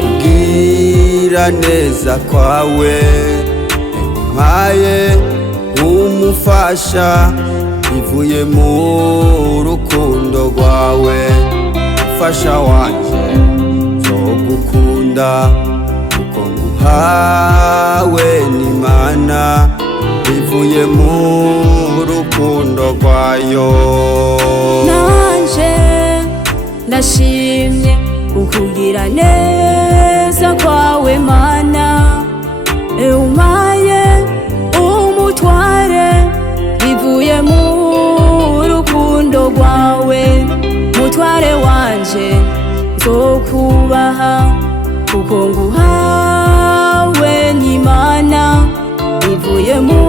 kugira neza kwawe mpaye nk'umufasha bivuye mu rukundo rwawe mufasha wanje nzogukunda kuko nguhawe n'Imana bivuye mu rukundo rwayo. Nanje ndashimye ukugira neza kwawe Mana, umpaye umutware bivuye mu rukundo rwawe. Mutware wanje nzokubaha kuko nguhawe n'Imana bivuye mu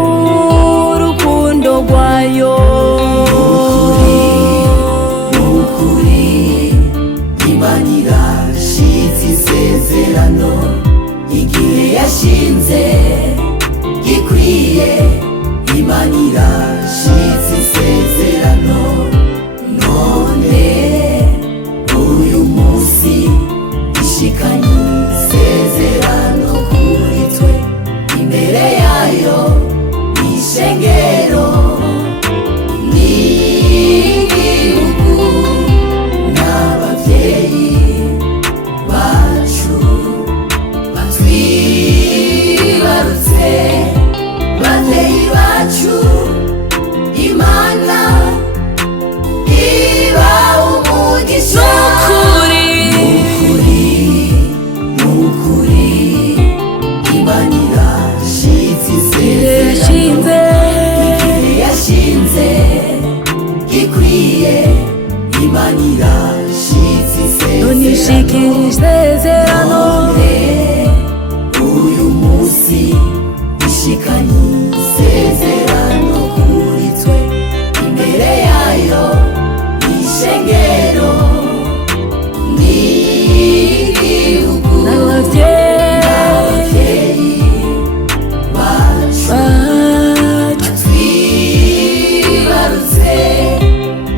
rukundo rwayo. Imana irashize isezerano, igihe yashinze gikwiye. Imana irashize isezerano, none uyu munsi ishikanye isezerano kuri twe. Imbere yayo n'ishengero n'igihugu n'abavyeyi bacu batwibarutse, bavyeyi bacu. Imana iba umugisha. Nukuri Imana irashize isezerano, igihe yashinze gikwiye. Imana irashize isezerano, uyu munsi ishikanye isezerano kuri twe. Imbere yayo n'ishengero n'igihugu n'abavyeyi bacu batwibarutse,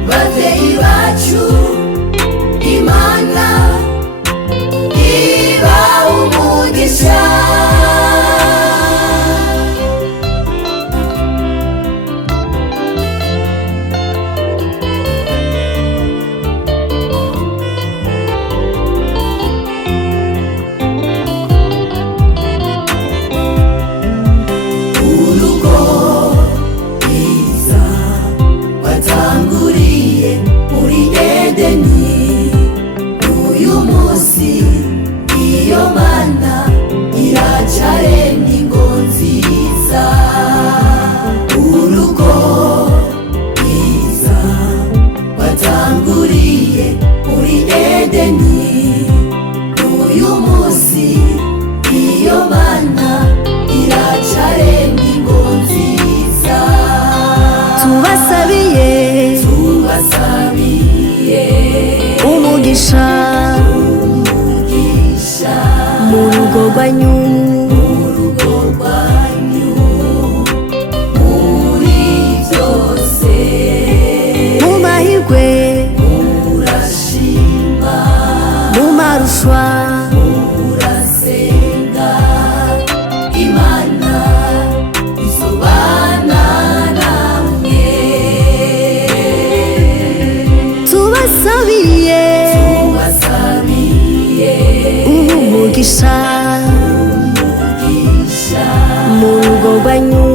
bavyeyi bacu. Imana iba umugisha. Urugo rwiza watanguriye muri Edeni, uyu munsi iyo Mana iracaremye ingo nziza. Urugo rwiza watanguriye muri Edeni, uyu munsi iyo Mana iracaremye ingo nziza. Tubasabiye umugisha mu rugo rwanyu, muri byose. mu mahirwe Murashima, mu marushwa murasenga. Imana izobana namwe. tubasabiye umugisha Umugisha mu rugo rwanyu.